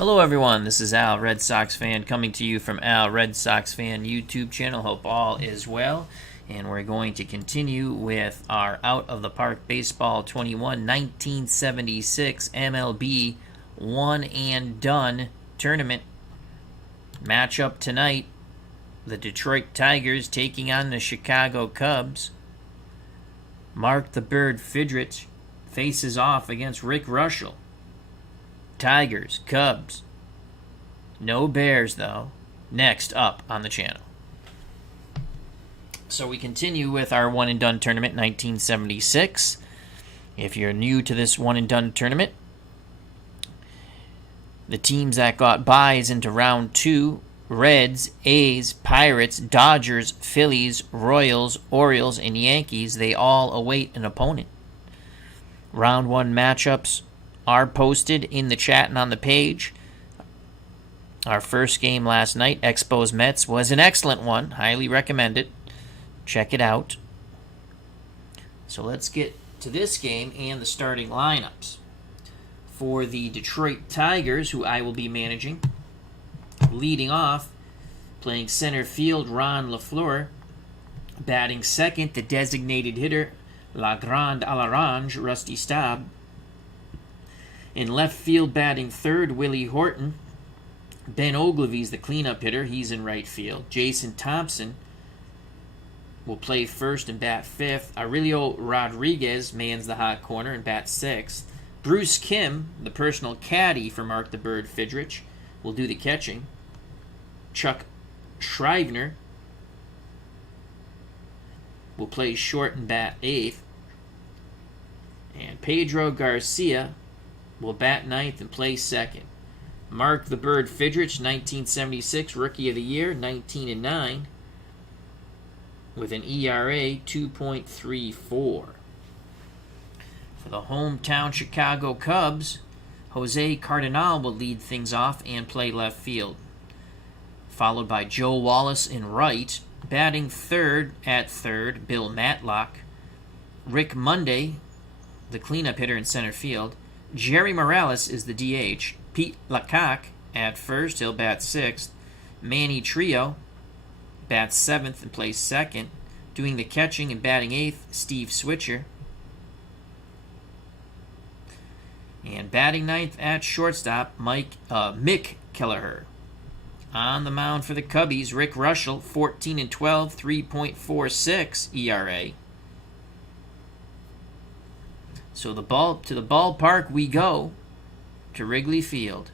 Hello everyone, this is Al, Red Sox fan, coming to you from Al, Red Sox fan YouTube channel. Hope all is well. And we're going to continue with our Out of the Park Baseball 21 1976 MLB One and Done tournament. Matchup tonight, the Detroit Tigers taking on the Chicago Cubs. Mark the Bird Fidrych faces off against Rick Reuschel. Tigers, Cubs. No Bears, though. Next up on the channel. So we continue with our one-and-done tournament, 1976. If you're new to this one-and-done tournament, the teams that got byes into round two: Reds, A's, Pirates, Dodgers, Phillies, Royals, Orioles, and Yankees. They all await an opponent. Round one matchups are posted in the chat and on the page. Our first game last night, Expos Mets, was an excellent one. Highly recommend it. Check it out. So let's get to this game and the starting lineups. For the Detroit Tigers, who I will be managing, leading off, playing center field, Leflore. Batting second, the designated hitter, La Grande à l'Orange, Rusty Staub. In left field, batting third, Willie Horton. Ben Ogilvy's the cleanup hitter. He's in right field. Jason Thompson will play first and bat fifth. Aurelio Rodriguez mans the hot corner and bats sixth. Bruce Kim, the personal caddy for Mark the Bird Fidrych, will do the catching. Chuck Scrivener will play short and bat eighth. And Pedro Garcia will bat ninth and play second. Mark the Bird Fidrych, 1976 Rookie of the Year, 19-9, with an ERA 2.34. For the hometown Chicago Cubs, Jose Cardinal will lead things off and play left field, followed by Joe Wallace in right. Batting third at third, Bill Matlock. Rick Monday, the cleanup hitter in center field. Jerry Morales is the DH. Pete Lecoq at first, he'll bat sixth. Manny Trio bats seventh and plays second. Doing the catching and batting eighth, Steve Swisher. And batting ninth at shortstop, Mick Kelleher. On the mound for the Cubbies, Rick Reuschel, 14-12, 3.46 ERA. So to the ballpark we go, to Wrigley Field.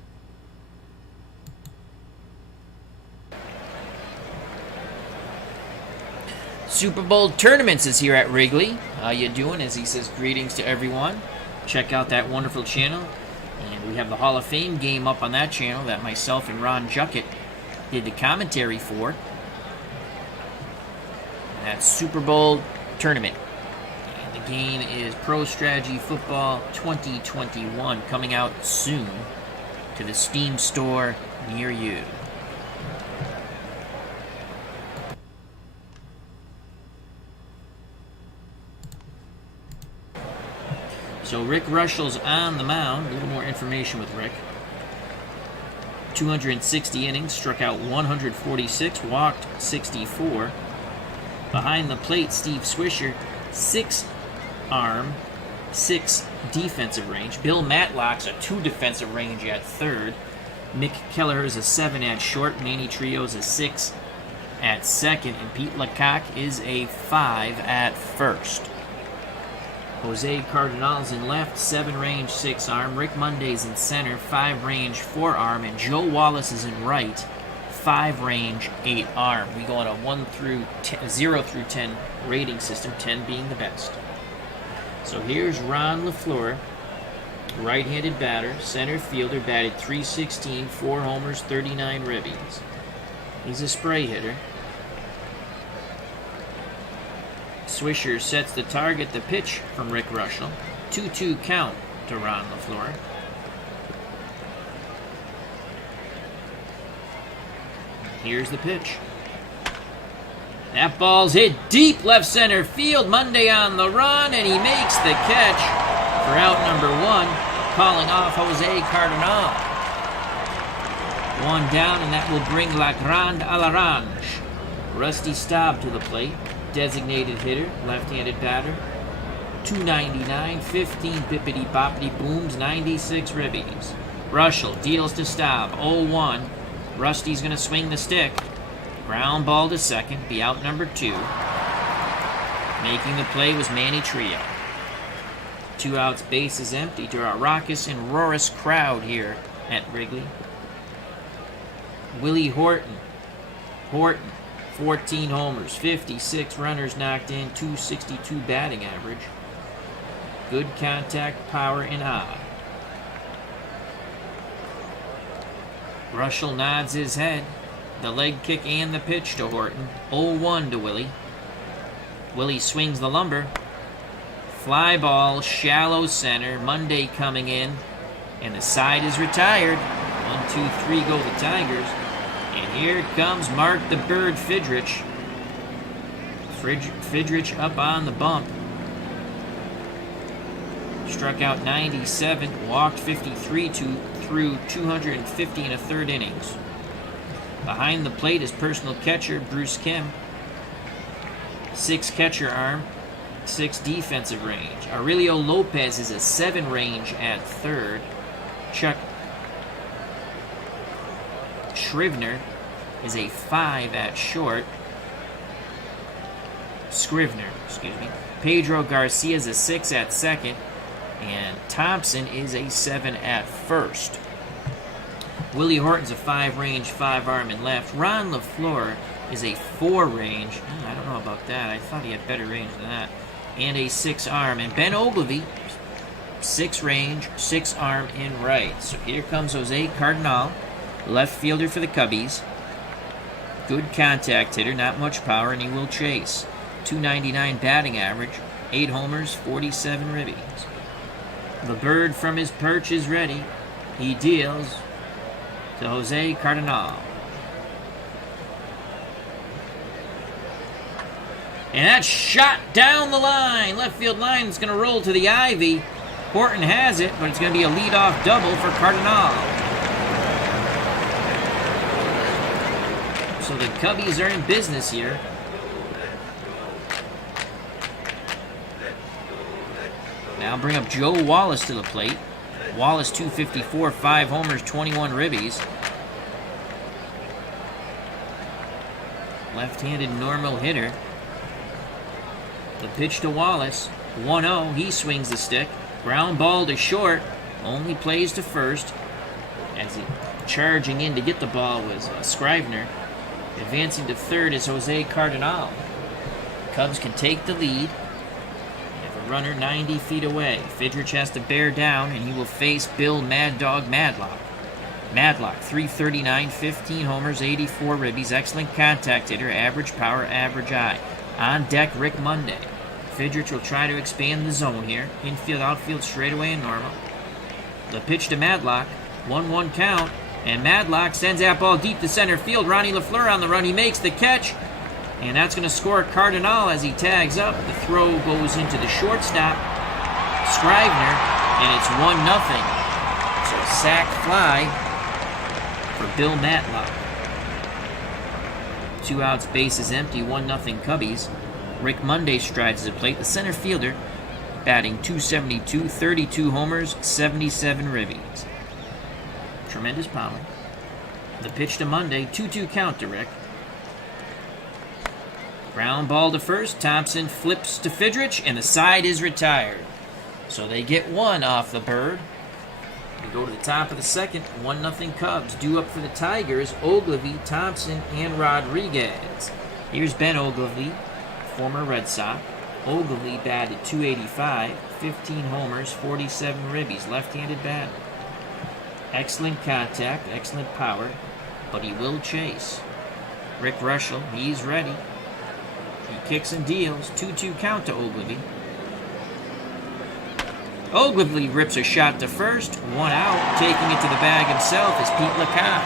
Super Bowl Tournaments is here at Wrigley. How you doing? As he says, greetings to everyone. Check out that wonderful channel. And we have the Hall of Fame game up on that channel that myself and Ron Juckett did the commentary for. And that's Super Bowl Tournament. The game is Pro Strategy Football 2021, coming out soon to the Steam store near you. So Rick Reuschel's on the mound. A little more information with Rick. 260 innings, struck out 146, walked 64. Behind the plate, Steve Swisher, 6 arm, 6 defensive range. Bill Matlock's a 2 defensive range at third. Mick Kelleher's a 7 at short. Manny Trio's a 6 at second. And Pete Lecoq is a 5 at first. Jose Cardinal's in left, 7 range, 6 arm. Rick Monday's in center, 5 range, 4 arm. And Joe Wallace is in right, 5 range, 8 arm. We go on a 0 through 10 rating system, 10 being the best. So here's Ron Leflore, right-handed batter, center fielder, batted .316, 4 homers, 39 ribbies. He's a spray hitter. Swisher sets the target, the pitch from Rick Reuschel. 2-2 count to Ron Leflore. Here's the pitch. That ball's hit deep left center field. Monday on the run, and he makes the catch for out number 1, calling off Jose Cardinal. One down, and that will bring La Grande à l'Orange. Rusty Staub to the plate. Designated hitter, left-handed batter. 299, 15 bippity-boppity booms, 96 ribbies. Reuschel deals to Staub, 0-1. Rusty's going to swing the stick. Ground ball to second, be out number 2. Making the play was Manny Trio. 2 outs, base is empty to our raucous and roarous crowd here at Wrigley. Willie Horton. 14 homers, 56 runners knocked in, 262 batting average. Good contact, power, and eye. Reuschel nods his head. The leg kick and the pitch to Horton. 0-1 to Willie. Willie swings the lumber. Fly ball, shallow center. Monday coming in. And the side is retired. 1, 2, 3 go the Tigers. And here comes Mark the Bird Fidrych. Fidrych up on the bump. Struck out 97, walked 53 through 250 and a third innings. Behind the plate is personal catcher Bruce Kim. 6 catcher arm, 6 defensive range. Aurelio Lopez is a 7 range at third. Chuck Scrivener is a 5 at short. Pedro Garcia is a 6 at second. And Thompson is a 7 at first. Willie Horton's a 5 range, 5 arm in left. Ron Leflore is a 4 range. I don't know about that. I thought he had better range than that. And a 6 arm. And Ben Ogilvy, 6 range, 6 arm in right. So here comes Jose Cardinal, left fielder for the Cubbies. Good contact hitter, not much power, and he will chase. 299 batting average, 8 homers, 47 ribbies. The bird from his perch is ready. He deals to Jose Cardinal. And that shot down the line. Left field line is going to roll to the ivy. Horton has it, but it's going to be a leadoff double for Cardinal. So the Cubbies are in business here. Now bring up Joe Wallace to the plate. Wallace 254, 5 homers, 21 ribbies. Left-handed normal hitter. The pitch to Wallace, 1-0. He swings the stick. Ground ball to short. Only plays to first. As he charging in to get the ball was Scrivener. Advancing to third is Jose Cardinal. Cubs can take the lead. Runner 90 feet away. Fidrych has to bear down, and he will face Bill Mad Dog Madlock. Madlock, 339, 15 homers, 84 ribbies, excellent contact hitter, average power, average eye. On deck, Rick Monday. Fidrych will try to expand the zone here. Infield, outfield, straightaway, and normal. The pitch to Madlock, 1-1 count, and Madlock sends that ball deep to center field. Ronnie Leflore on the run. He makes the catch. And that's going to score Cardinal as he tags up. The throw goes into the shortstop, Scrivener, and it's 1-0. So sac fly for Bill Matlock. 2 outs, base is empty, 1-0 Cubbies. Rick Monday strides to the plate, the center fielder, batting .272, 32 homers, 77 ribbies. Tremendous power. The pitch to Monday, 2-2 count to Rick. Ground ball to first. Thompson flips to Fidrych, and the side is retired. So they get 1 off the bird. We go to the top of the second. 1-0 Cubs. Due up for the Tigers, Ogilvy, Thompson, and Rodriguez. Here's Ben Ogilvy, former Red Sox. Ogilvy batted .285, 15 homers, 47 ribbies, left-handed batter. Excellent contact, excellent power, but he will chase. Rick Reuschel, he's ready. He kicks and deals. 2-2 count to Ogilvy. Ogilvy rips a shot to first. 1 out. Taking it to the bag himself is Pete Lecoq.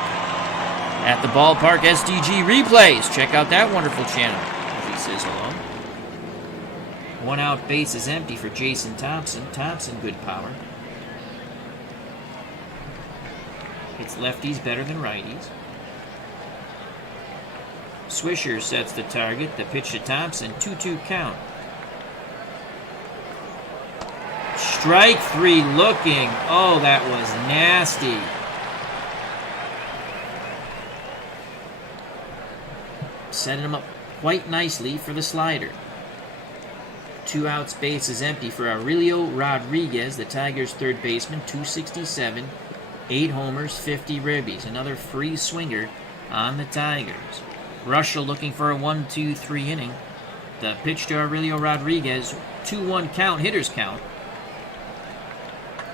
At the ballpark, SDG replays. Check out that wonderful channel. He says hello. 1 out, base is empty for Jason Thompson. Thompson, good power. It's lefties better than righties. Swisher sets the target. The pitch to Thompson. 2-2 count. Strike three looking. Oh, that was nasty. Setting him up quite nicely for the slider. 2 outs, base is empty for Aurelio Rodriguez, the Tigers' third baseman, 267, 8 homers, 50 ribbies. Another free swinger on the Tigers. Reuschel looking for a 1-2-3 inning. The pitch to Aurelio Rodriguez, 2-1 count, hitter's count.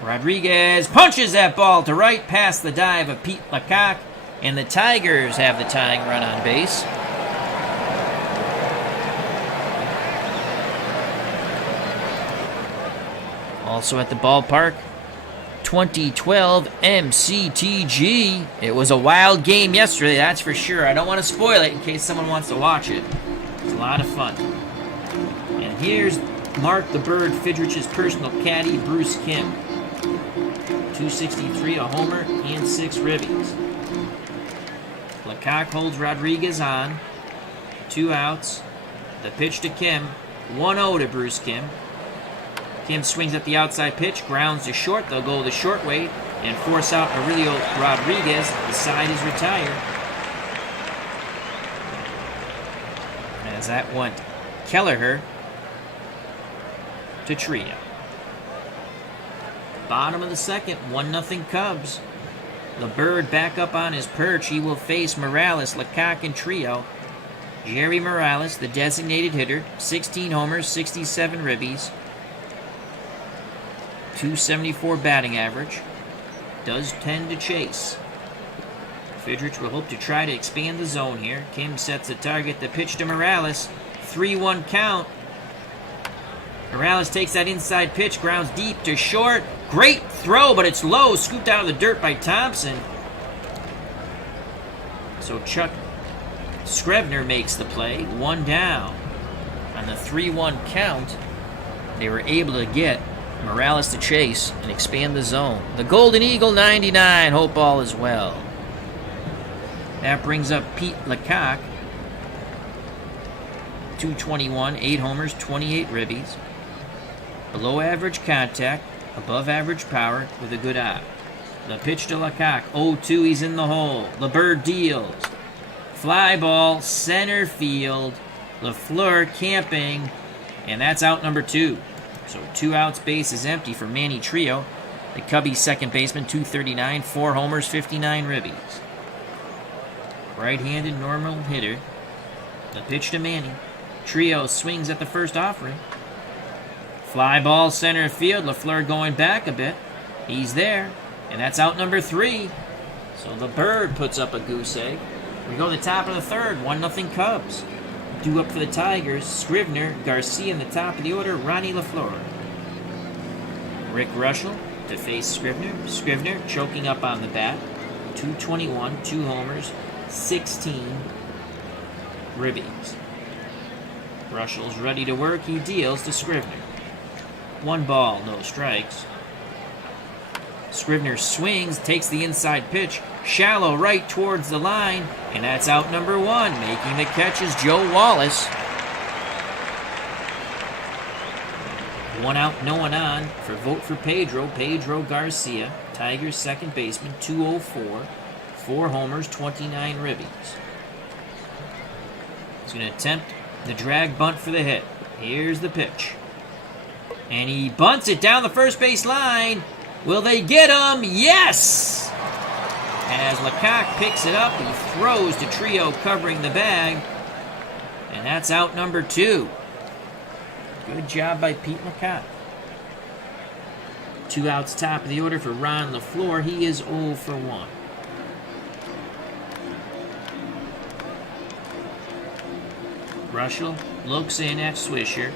Rodriguez punches that ball to right past the dive of Pete Lecoq, and the Tigers have the tying run on base. Also at the ballpark, 2012 MCTG. It was a wild game yesterday, that's for sure. I don't want to spoil it in case someone wants to watch it. It's a lot of fun. And here's Mark the Bird Fidrych's personal caddy, Bruce Kim. 263, a homer, and 6 ribbies. Lecoq holds Rodriguez on. 2 outs. The pitch to Kim. 1-0 to Bruce Kim. Kim swings at the outside pitch, grounds to short. They'll go the short way and force out Aurelio Rodriguez. The side is retired. As that went Kelleher to Trio. Bottom of the second, 1-0 Cubs. The Bird back up on his perch. He will face Morales, Lecoq, and Trio. Jerry Morales, the designated hitter, 16 homers, 67 ribbies. 274 batting average. Does tend to chase. Fidrych will hope to try to expand the zone here. Kim sets the target. The pitch to Morales. 3-1 count. Morales takes that inside pitch. Grounds deep to short. Great throw, but it's low. Scooped out of the dirt by Thompson. So Chuck Scrivener makes the play. 1 down. On the 3-1 count, they were able to get Morales to chase and expand the zone. The Golden Eagle 99. Hope all is well. That brings up Pete Lecoq. 221, 8 homers, 28 ribbies. Below average contact, above average power with a good eye. The pitch to Lecoq. 0-2, he's in the hole. The Bird deals. Fly ball, center field. Leflore camping. And that's out number 2. So 2 outs, base is empty for Manny Trio. The Cubbies' second baseman, 239, 4 homers, 59 ribbies. Right-handed normal hitter. The pitch to Manny. Trio swings at the first offering. Fly ball, center field. Leflore going back a bit. He's there. And that's out number 3. So the Bird puts up a goose egg. We go to the top of the third, 1-0 Cubs. Due up for the Tigers, Scrivener, Garcia in the top of the order, Ronnie Leflore. Rick Reuschel to face Scrivener. Scrivener choking up on the bat. 221, 2 homers, 16 ribbies. Reuschel's ready to work. He deals to Scrivener. 1 ball, no strikes. Scrivener swings, takes the inside pitch, shallow right towards the line, and that's out number 1. Making the catch is Joe Wallace. 1 out, no one on for vote for Pedro Garcia, Tigers' second baseman, 204, 4 homers, 29 ribbies. He's going to attempt the drag bunt for the hit. Here's the pitch. And he bunts it down the first base line. Will they get him? Yes! As Lecoq picks it up, he throws to Trio covering the bag. And that's out number 2. Good job by Pete Lecoq. 2 outs, top of the order for Ron Leflore. He is 0 for 1. Reuschel looks in at Swisher,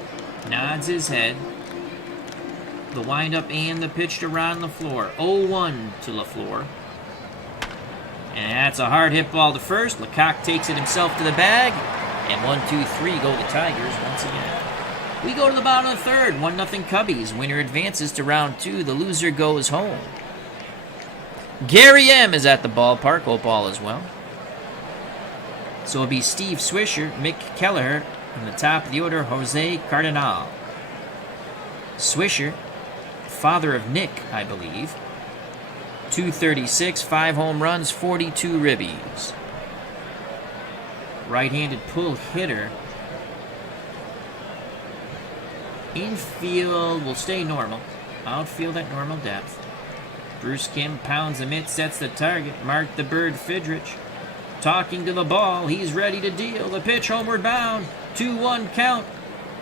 nods his head. The windup and the pitch to Ron Leflore. 0-1 to Leflore. And that's a hard hit ball to first. Lecoq takes it himself to the bag. And 1-2-3 go the Tigers once again. We go to the bottom of the third. 1-0 Cubbies. Winner advances to round 2. The loser goes home. Gary M. is at the ballpark. Hope all is well. So it'll be Steve Swisher, Mick Kelleher, and the top of the order, Jose Cardinal. Swisher, father of Nick, I believe. 236, 5 home runs, 42 ribbies. Right-handed pull hitter. Infield will stay normal. Outfield at normal depth. Bruce Kim pounds the mitt, sets the target. Mark the Bird Fidrych. Talking to the ball. He's ready to deal. The pitch homeward bound. 2-1 count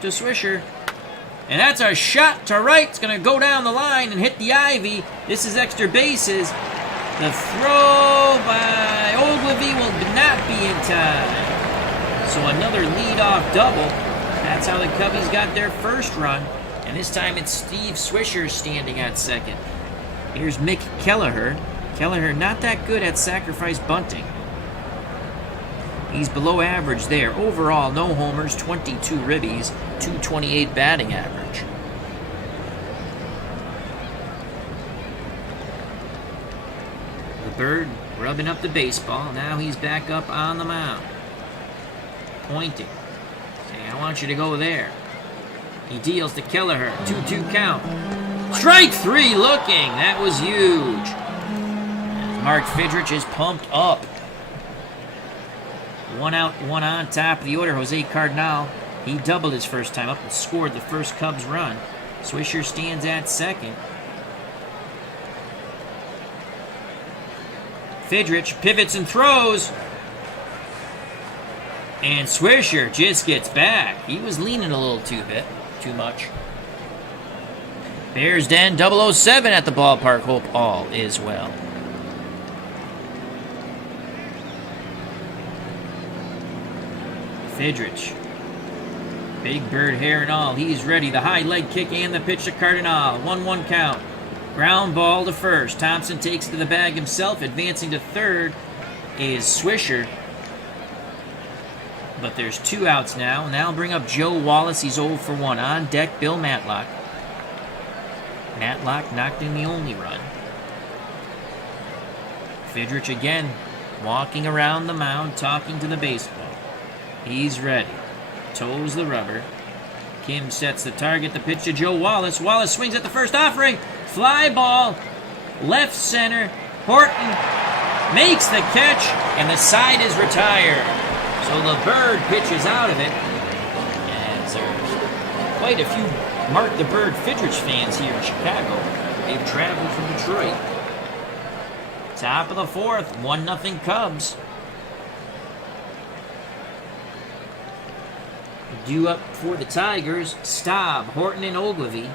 to Swisher. And that's a shot to right. It's going to go down the line and hit the ivy. This is extra bases. The throw by Ogilvy will not be in time. So another leadoff double. That's how the Cubbies got their first run. And this time it's Steve Swisher standing at second. Here's Mick Kelleher. Kelleher not that good at sacrifice bunting. He's below average there. Overall, no homers, 22 ribbies, 228 batting average. The Bird rubbing up the baseball. Now he's back up on the mound. Pointing. Saying, I want you to go there. He deals to Kelleher. 2-2 count. Strike 3 looking. That was huge. Mark Fidrych is pumped up. 1 out, 1 on, top of the order. Jose Cardinal. He doubled his first time up and scored the first Cubs run. Swisher stands at second. Fidrych pivots and throws. And Swisher just gets back. He was leaning a little too much. Bears Den 007 at the ballpark. Hope all is well. Fidrych. Big Bird hair and all. He's ready. The high leg kick and the pitch to Cardinal. 1-1 count. Ground ball to first. Thompson takes it to the bag himself. Advancing to third is Swisher. But there's 2 outs now. And that'll bring up Joe Wallace. He's 0 for 1. On deck, Bill Matlock. Matlock knocked in the only run. Fidrych again walking around the mound, talking to the baseball. He's ready. Toes the rubber. Kim sets the target. The pitch to Joe Wallace. Wallace swings at the first offering. Fly ball. Left center. Horton makes the catch, and the side is retired. So the Bird pitches out of it. And there's quite a few Mark the Bird Fidrych fans here in Chicago. They've traveled from Detroit. Top of the 4th, 1-0 Cubs. Due up for the Tigers, Staub, Horton, and Ogilvy.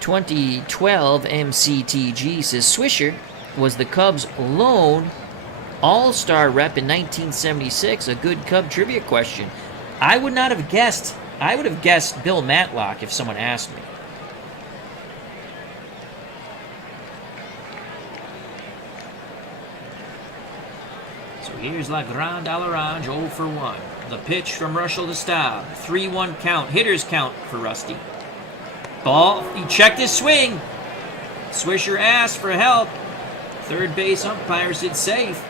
.2012 MCTG says Swisher was the Cubs' lone all-star rep in 1976. A good Cub trivia question. I would not have guessed. I would have guessed Bill Matlock if someone asked me. So here's La Grande à l'Orange, 0 for 1. The pitch from Reuschel to Staub. 3-1 count. Hitters count for Rusty. Ball. He checked his swing. Swisher asked for help. Third base umpire said safe.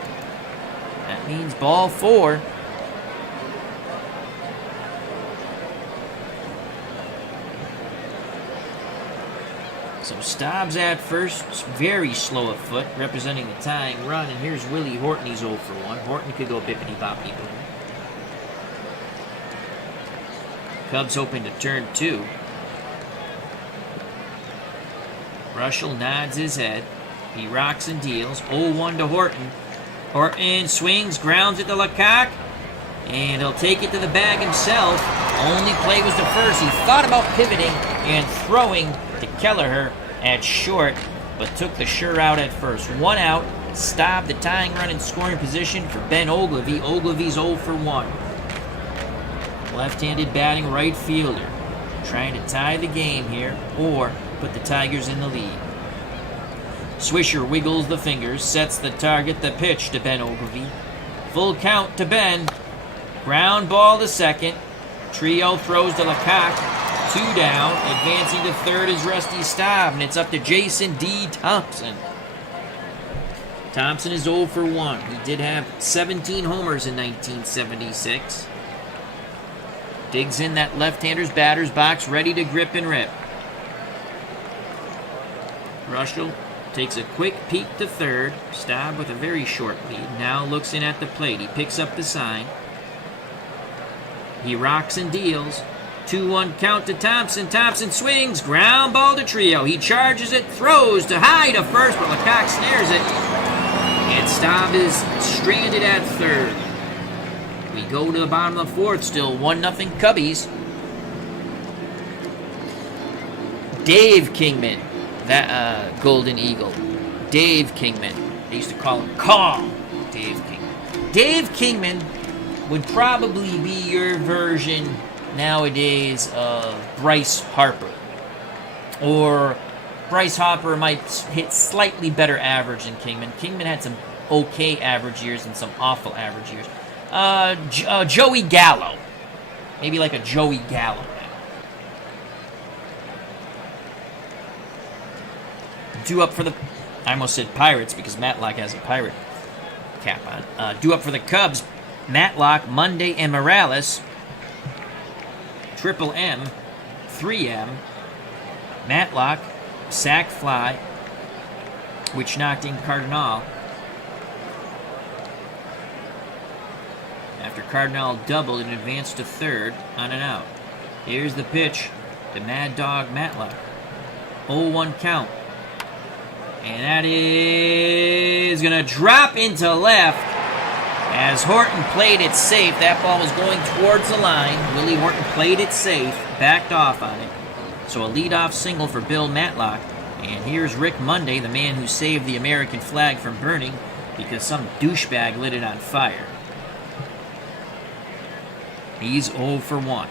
That means ball 4. So Staub's at first, very slow of foot, representing the tying run. And here's Willie Horton, he's 0 for 1. Horton could go bippity-boppity boom. Cubs hoping to turn 2. Reuschel nods his head. He rocks and deals. 0-1 to Horton. Horton swings, grounds it to Lecoq, and he'll take it to the bag himself. Only play was to first. He thought about pivoting and throwing to Kelleher at short, but took the sure out at first. 1 out. Staub the tying run in scoring position for Ben Ogilvy. Ogilvy's 0 for 1. Left-handed batting right fielder. Trying to tie the game here or put the Tigers in the lead. Swisher wiggles the fingers, sets the target, the pitch to Ben Ogilvy. Full count to Ben. Ground ball to second. Trio throws to Lecoq. 2 down. Advancing to third is Rusty Staub, and it's up to Jason D. Thompson. Thompson is 0 for 1. He did have 17 homers in 1976. Digs in that left-hander's batter's box, ready to grip and rip. Reuschel takes a quick peek to third. Staub with a very short lead. Now looks in at the plate. He picks up the sign. He rocks and deals. 2-1 count to Thompson. Thompson swings. Ground ball to Trio. He charges it. Throws to high to first, but Lecoq snares it. And Staub is stranded at third. We go to the bottom of the fourth. Still 1-0 Cubbies. Dave Kingman. That Golden Eagle. Dave Kingman. They used to call him Kong. Dave Kingman. Dave Kingman would probably be your version nowadays of Bryce Harper. Or Bryce Harper might hit slightly better average than Kingman. Kingman had some okay average years and some awful average years. Joey Gallo. Maybe like a Joey Gallo. Due up for the... I almost said Pirates because Matlock has a Pirate cap on. Due up for the Cubs, Matlock, Monday, and Morales. Triple M, 3M. Matlock, sac fly, which knocked in Cardinal. After Cardinal doubled and advanced to third on and out. Here's the pitch to Mad Dog Matlock. 0-1 count. And that is going to drop into left as Horton played it safe. That ball was going towards the line. Willie Horton played it safe, backed off on it. So a leadoff single for Bill Matlock. And here's Rick Monday, the man who saved the American flag from burning because some douchebag lit it on fire. He's 0 for 1.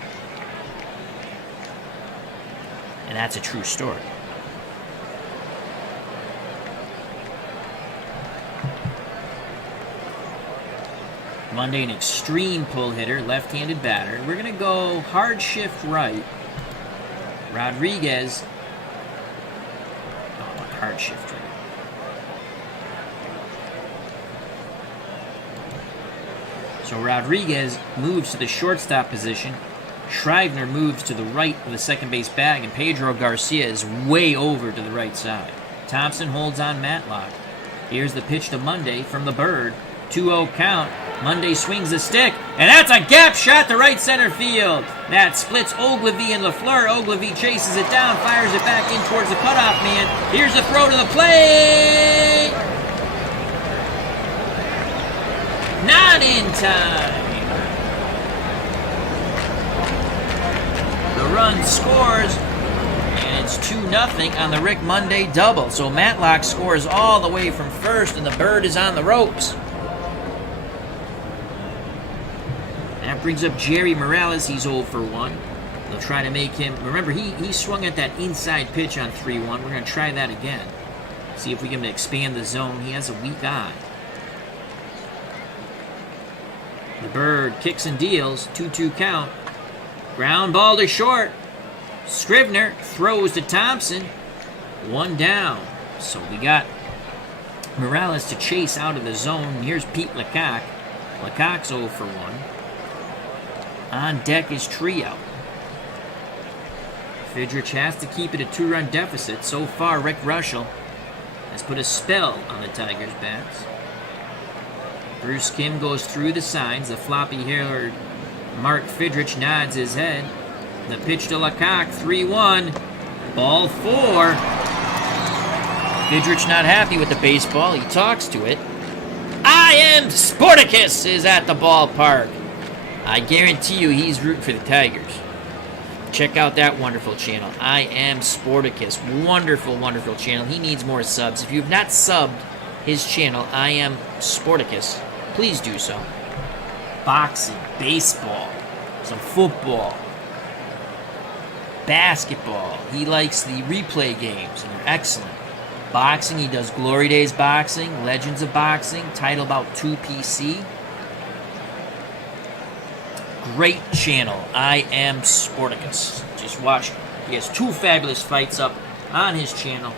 And that's a true story. Monday, an extreme pull hitter, left-handed batter. We're going to go hard shift right. Rodriguez. Oh, hard shift right. So Rodriguez moves to the shortstop position. Shriver moves to the right of the second base bag, and Pedro Garcia is way over to the right side. Thompson holds on Matlock. Here's the pitch to Monday from the Bird. 2-0 count. Monday swings the stick, and that's a gap shot to right center field. That splits Ogilvie and Leflore. Ogilvie chases it down, fires it back in towards the cutoff man. Here's the throw to the plate. Not in time. The run scores, and it's 2-0 on the Rick Monday double. So Matlock scores all the way from first, and the Bird is on the ropes. That brings up Jerry Morales. He's 0 for 1. They'll try to make him... Remember, he swung at that inside pitch on 3-1. We're going to try that again. See if we can expand the zone. He has a weak eye. The Bird kicks and deals. 2-2 count. Ground ball to short. Scrivener throws to Thompson. 1 down. So we got Morales to chase out of the zone. Here's Pete Lecoq. Lecoq's 0 for 1. On deck is Trio. Fidrych has to keep it a 2-run deficit. So far, Rick Reuschel has put a spell on the Tigers' bats. Bruce Kim goes through the signs. The floppy-haired Mark Fidrych nods his head. The pitch to Lecoq, 3-1. Ball 4. Fidrych not happy with the baseball. He talks to it. I am Sporticus is at the ballpark. I guarantee you he's rooting for the Tigers. Check out that wonderful channel. I am Sporticus. Wonderful, wonderful channel. He needs more subs. If you have not subbed his channel, I am Sporticus, please do so. Boxing, baseball, some football, basketball. He likes the replay games, and they're excellent. Boxing, he does Glory Days Boxing, Legends of Boxing, Title Bout 2 PC. great channel. I am Sporticus. Just watch. He has 2 fabulous fights up on his channel.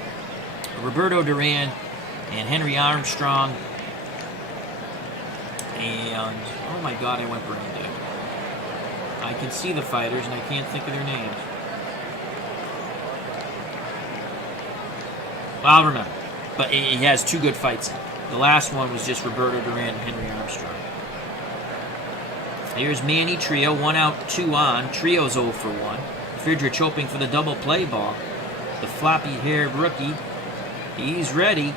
Roberto Duran and Henry Armstrong. And, oh my God, I went brain dead. I can see the fighters and I can't think of their names. Well, I'll remember. But he has 2 good fights. The last one was just Roberto Duran and Henry Armstrong. Here's Manny Trio, 1 out, 2 on. Trio's 0 for 1. Fidrych hoping for the double play ball. The floppy-haired rookie. He's ready.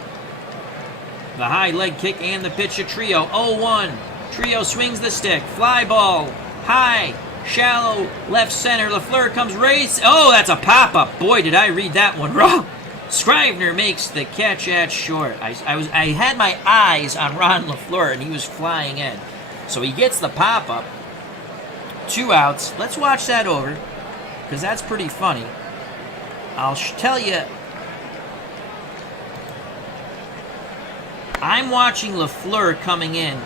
The high leg kick and the pitch to Trio. 0-1. Trio swings the stick. Fly ball. High. Shallow. Left center. Leflore comes race. Oh, that's a pop-up. Boy, did I read that one wrong. Scrivener makes the catch at short. I had my eyes on Ron Leflore, and he was flying in. So he gets the pop-up. 2 outs. Let's watch that over, because that's pretty funny. I'll tell you, I'm watching Leflore coming in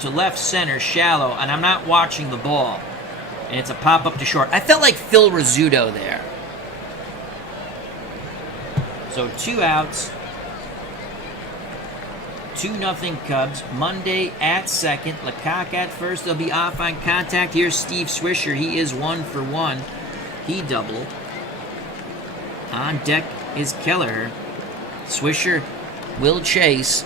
to left center, shallow, and I'm not watching the ball. And it's a pop-up to short. I felt like Phil Rizzuto there. So 2 outs. 2-0 Cubs. Monday at second. Lecoq at first. They'll be off on contact. Here's Steve Swisher. He is 1 for 1. He doubled. On deck is Kelleher. Swisher will chase.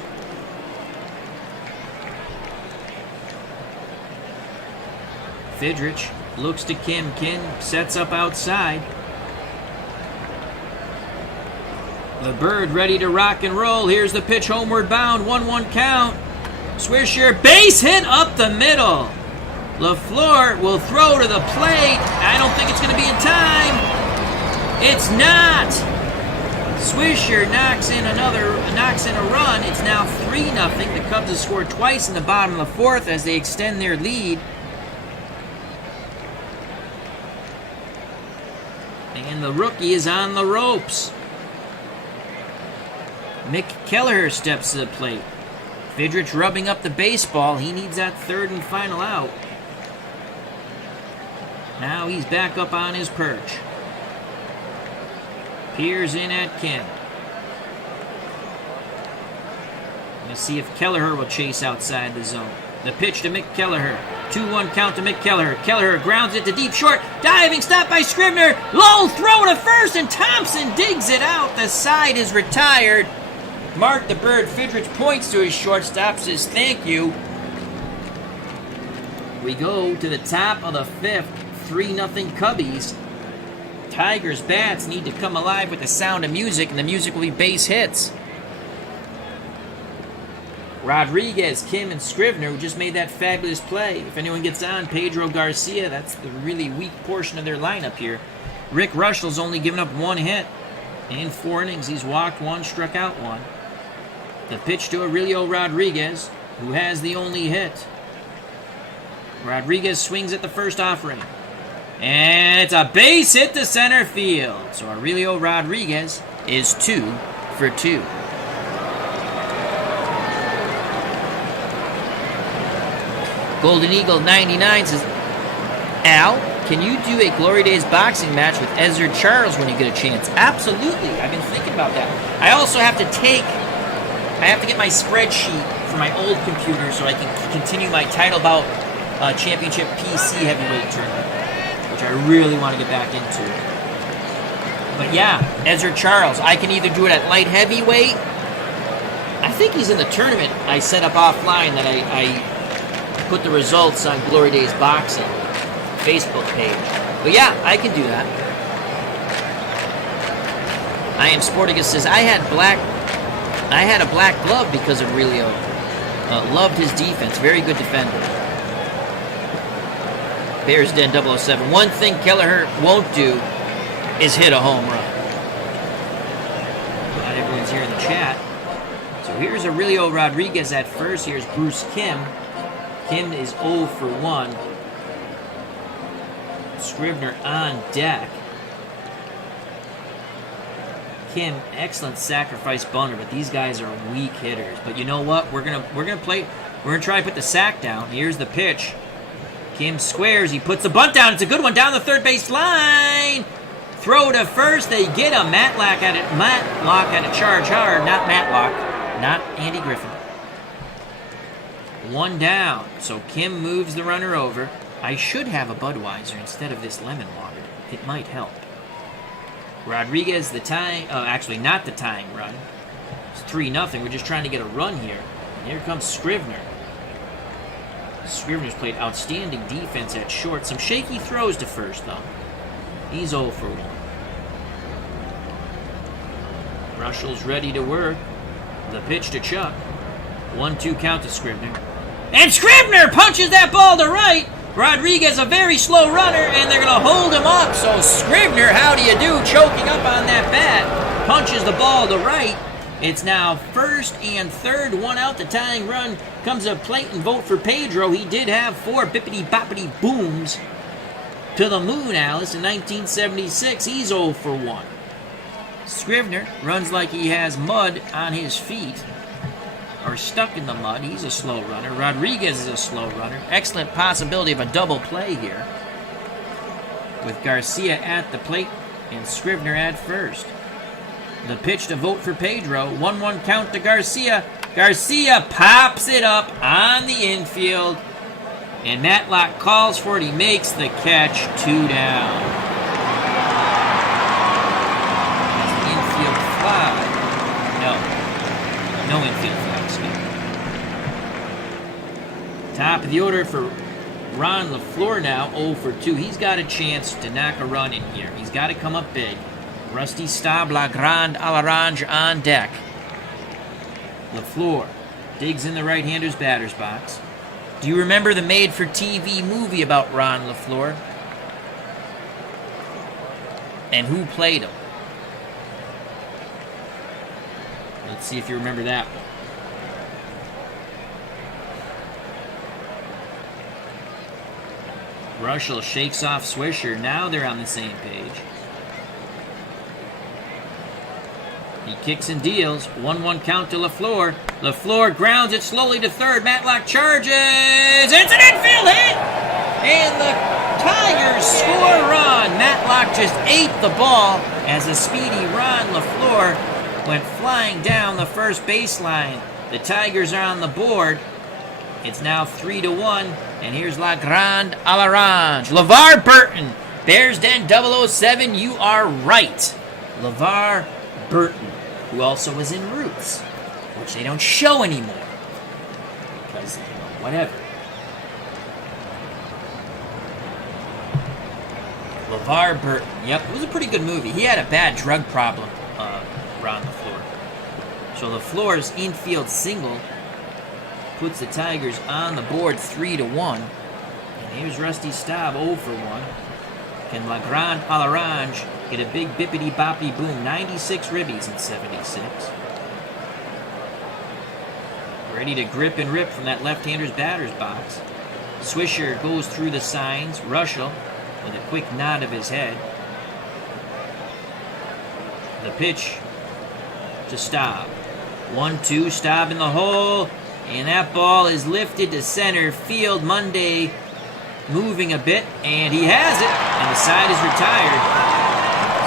Fidrych looks to Kim. Kim sets up outside. The Bird ready to rock and roll. Here's the pitch, homeward bound. 1-1 count. Swisher, base hit up the middle. Leflore will throw to the plate. I don't think it's going to be in time. It's not. Swisher knocks in a run. It's now 3-0. The Cubs have scored twice in the bottom of the 4th as they extend their lead. And the rookie is on the ropes. Mick Kelleher steps to the plate. Fidrych rubbing up the baseball. He needs that 3rd and final out. Now he's back up on his perch. Peers in at Kim. Let's see if Kelleher will chase outside the zone. The pitch to Mick Kelleher. 2-1 count to Mick Kelleher. Kelleher grounds it to deep short. Diving stop by Scrivener. Low throw to first, and Thompson digs it out. The side is retired. Mark the Bird. Fidrych points to his shortstop, says thank you. We go to the top of the 5th. 3-0 Cubbies. Tigers' bats need to come alive with the sound of music, and the music will be base hits. Rodriguez, Kim, and Scrivener, who just made that fabulous play. If anyone gets on, Pedro Garcia, that's the really weak portion of their lineup here. Rick Reuschel's only given up 1 hit. In 4 innings, he's walked 1, struck out 1. The pitch to Aurelio Rodriguez, who has the only hit. Rodriguez swings at the first offering. And it's a base hit to center field. So Aurelio Rodriguez is 2 for 2. Golden Eagle 99 says, Al, can you do a Glory Days boxing match with Ezra Charles when you get a chance? Absolutely. I've been thinking about that. I also have to get my spreadsheet from my old computer so I can continue my Title Bout Championship PC heavyweight tournament, which I really want to get back into. But yeah, Ezra Charles. I can either do it at light heavyweight. I think he's in the tournament I set up offline that I put the results on Glory Days Boxing Facebook page. But yeah, I can do that. I Am Sporticus says, I had a black glove because of Aurelio. Loved his defense. Very good defender. Bears Den 007. One thing Kelleher won't do is hit a home run. Not everyone's here in the chat. So here's Aurelio Rodriguez at first. Here's Bruce Kim. Kim is 0 for 1. Scrivener on deck. Kim, excellent sacrifice bunter, but these guys are weak hitters. But you know what? We're gonna try to put the sack down. Here's the pitch. Kim squares. He puts the bunt down. It's a good one down the third base line. Throw to first. They get him. Matlock at it. Matlock at a charge hard. Not Matlock. Not Andy Griffin. One down. So Kim moves the runner over. I should have a Budweiser instead of this lemon water. It might help. Rodriguez, the tying... actually, not the tying run. It's 3-0. We're just trying to get a run here. And here comes Scrivener. Scrivener's played outstanding defense at short. Some shaky throws to first, though. He's 0 for 1. Reuschel's ready to work. The pitch to Chuck. 1-2 count to Scrivener. And Scrivener punches that ball to right. Rodriguez, a very slow runner, and they're going to hold him up. So Scrivener, how do you do, choking up on that bat. Punches the ball to right. It's now first and third. 1 out. The tying run comes up plate and vote for Pedro. He did have 4 bippity-boppity booms to the moon, Alice, in 1976. He's 0 for 1. Scrivener runs like he has mud on his feet, or stuck in the mud. He's a slow runner. Rodriguez is a slow runner. Excellent possibility of a double play here, with Garcia at the plate and Scrivener at first. The pitch to vote for Pedro. 1-1 count to Garcia. Garcia pops it up on the infield, and Matlock calls for it. He makes the catch. 2 down. Infield fly. No infield fly. Top of the order for Ron Leflore now, 0 for 2. He's got a chance to knock a run in here. He's got to come up big. Rusty Staub, La Grande à l'Orange on deck. Leflore digs in the right-hander's batter's box. Do you remember the made-for-TV movie about Ron Leflore? And who played him? Let's see if you remember that one. Reuschel shakes off Swisher. Now they're on the same page. He kicks and deals. 1-1 count to Leflore. Leflore grounds it slowly to third. Matlock charges. It's an infield hit! And the Tigers score a run. Matlock just ate the ball as a speedy Ron Leflore went flying down the first baseline. The Tigers are on the board. It's now 3-1. And here's La Grande à l'Orange. LeVar Burton. Bears Den 007. You are right. LeVar Burton, who also was in Roots, which they don't show anymore. Because, whatever. LeVar Burton. Yep, it was a pretty good movie. He had a bad drug problem, Ron Leflore. So Leflore's infield single puts the Tigers on the board 3-1. And here's Rusty Staub 0 for 1. Can La Grande à l'Orange get a big bippity-boppity boom? 96 ribbies in 76. Ready to grip and rip from that left-hander's batter's box. Swisher goes through the signs. Reuschel with a quick nod of his head. The pitch to Staub. 1-2, Staub in the hole. And that ball is lifted to center field. Monday moving a bit, and he has it, and the side is retired.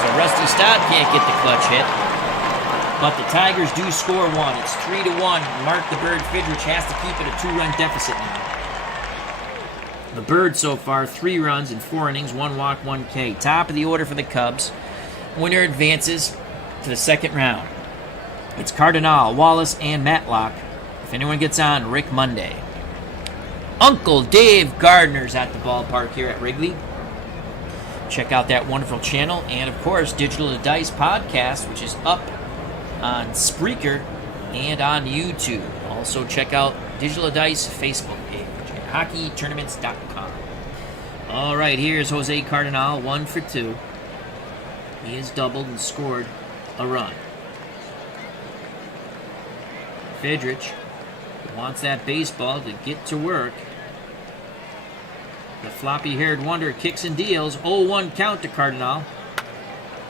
So Rusty Staub can't get the clutch hit. But the Tigers do score 1. It's 3-1. Mark the Bird Fidrych has to keep it a 2-run deficit now. The Bird so far, 3 runs in 4 innings, 1 walk, 1 K. Top of the order for the Cubs. Winner advances to the second round. It's Cardinal, Wallace, and Matlock. If anyone gets on, Rick Monday. Uncle Dave Gardner's at the ballpark here at Wrigley. Check out that wonderful channel. And, of course, Digital to Dice podcast, which is up on Spreaker and on YouTube. Also, check out Digital to Dice Facebook page at hockeytournaments.com. All right, here's Jose Cardinal, 1 for 2. He has doubled and scored a run. Fidrych wants that baseball to get to work. The floppy-haired wonder kicks and deals. 0-1 count to Cardinal.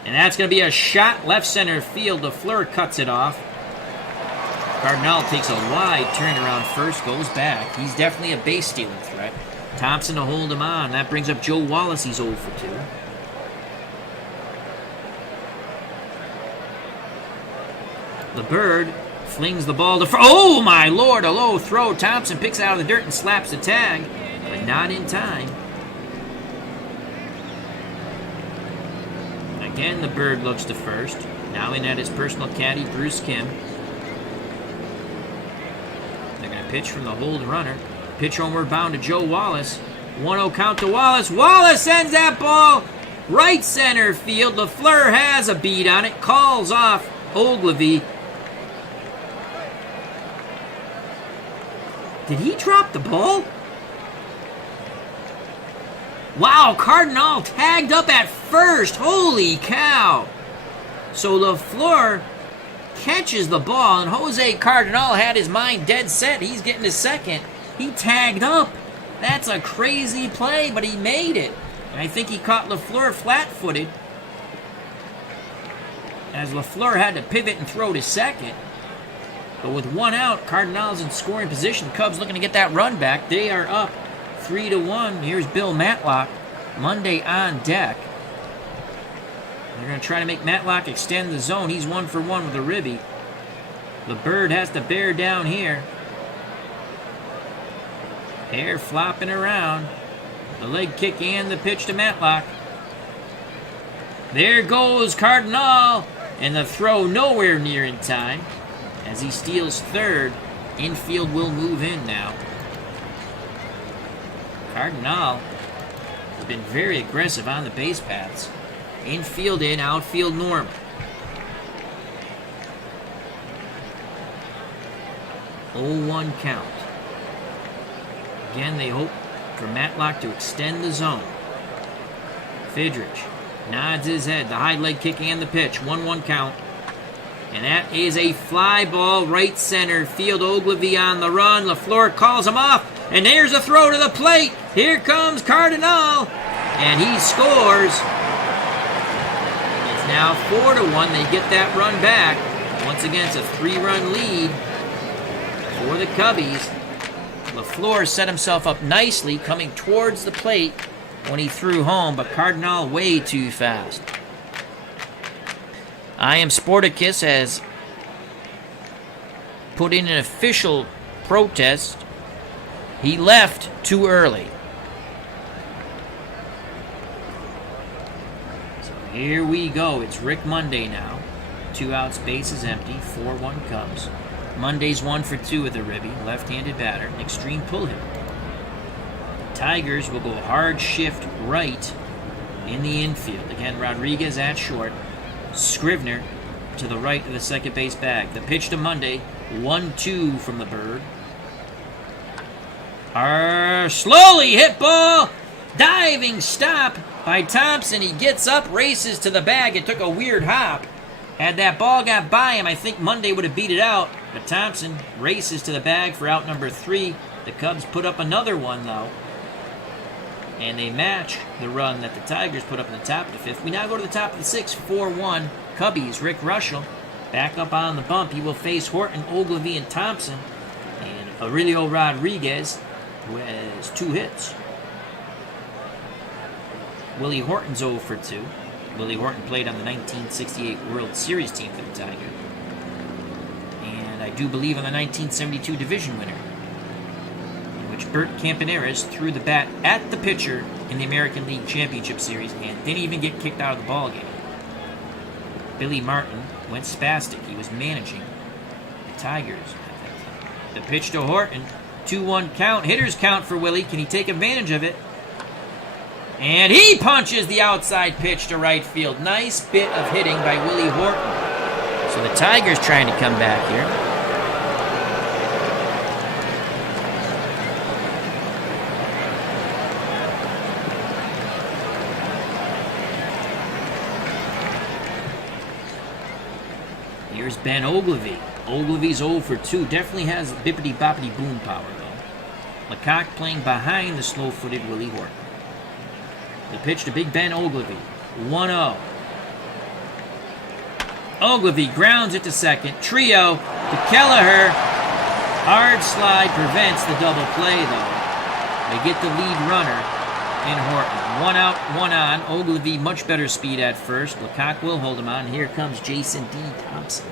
And that's going to be a shot left center field. Lefleur cuts it off. Cardinal takes a wide turn around first, goes back. He's definitely a base-stealing threat. Thompson to hold him on. That brings up Joe Wallace. He's 0 for 2. The Bird flings the ball to oh my lord, a low throw. Thompson picks it out of the dirt and slaps the tag, but not in time. Again, the Bird looks to first. Now in at his personal caddy, Bruce Kim. They're going to pitch from the hold runner. Pitch homeward bound to Joe Wallace. 1-0 count to Wallace. Wallace sends that ball right center field. Leflore has a beat on it. Calls off Ogilvy. Did he drop the ball? Wow, Cardinal tagged up at first. Holy cow. So Leflore catches the ball, and Jose Cardinal had his mind dead set. He's getting to second. He tagged up. That's a crazy play, but he made it. And I think he caught Leflore flat-footed, as Leflore had to pivot and throw to second. But with 1 out, Cardinals in scoring position. Cubs looking to get that run back. They are up 3-1. Here's Bill Matlock. Monday on deck. They're going to try to make Matlock extend the zone. He's 1 for 1 with a ribby. The Bird has to bear down here. Hair flopping around. The leg kick and the pitch to Matlock. There goes Cardinal. And the throw nowhere near in time. As he steals third, infield will move in now. Cardinal has been very aggressive on the base paths. Infield in, outfield normal. Oh, 1 count. Again, they hope for Matlock to extend the zone. Fidrych nods his head. The high leg kick and the pitch. 1-1 count. And that is a fly ball right center field. Ogilvy on the run. Leflore calls him off. And there's a throw to the plate. Here comes Cardinal. And he scores. It's now 4-1. They get that run back. Once again, it's a 3-run lead for the Cubbies. Leflore set himself up nicely coming towards the plate when he threw home, but Cardinal way too fast. I Am Sporticus has put in an official protest. He left too early. So here we go. It's Rick Monday now. 2 outs, bases empty, 4-1 Cubs. Monday's 1 for 2 with a ribby, left-handed batter, an extreme pull hit. Tigers will go hard shift right in the infield. Again, Rodriguez at short. Scrivener to the right of the second base bag. The pitch to Monday, 1-2 from the Bird. Slowly hit ball. Diving stop by Thompson. He gets up, races to the bag. It took a weird hop. Had that ball got by him, I think Monday would have beat it out. But Thompson races to the bag for out number 3. The Cubs put up another one, though. And they match the run that the Tigers put up in the top of the 5th. We now go to the top of the 6th, 4-1. Cubbies, Rick Reuschel, back up on the bump. He will face Horton, Ogilvy, and Thompson. And Aurelio Rodriguez, who has 2 hits. Willie Horton's 0 for 2. Willie Horton played on the 1968 World Series team for the Tigers. And I do believe on the 1972 division winner, in which Bert Campaneris threw the bat at the pitcher in the American League Championship Series and didn't even get kicked out of the ballgame. Billy Martin went spastic. He was managing the Tigers at that time. The pitch to Horton, 2-1 count. Hitters count for Willie. Can he take advantage of it? And he punches the outside pitch to right field. Nice bit of hitting by Willie Horton. So the Tigers trying to come back here. Here's Ben Ogilvy. Ogilvy's 0 for 2. Definitely has bippity-boppity-boom power, though. Lecoq playing behind the slow-footed Willie Horton. The pitch to Big Ben Ogilvy. 1-0. Ogilvy grounds it to second. Trio to Kelleher. Hard slide prevents the double play, though. They get the lead runner in Horton. 1 out, 1 on. Ogilvy, much better speed at first. Lecoq will hold him on. Here comes Jason D. Thompson.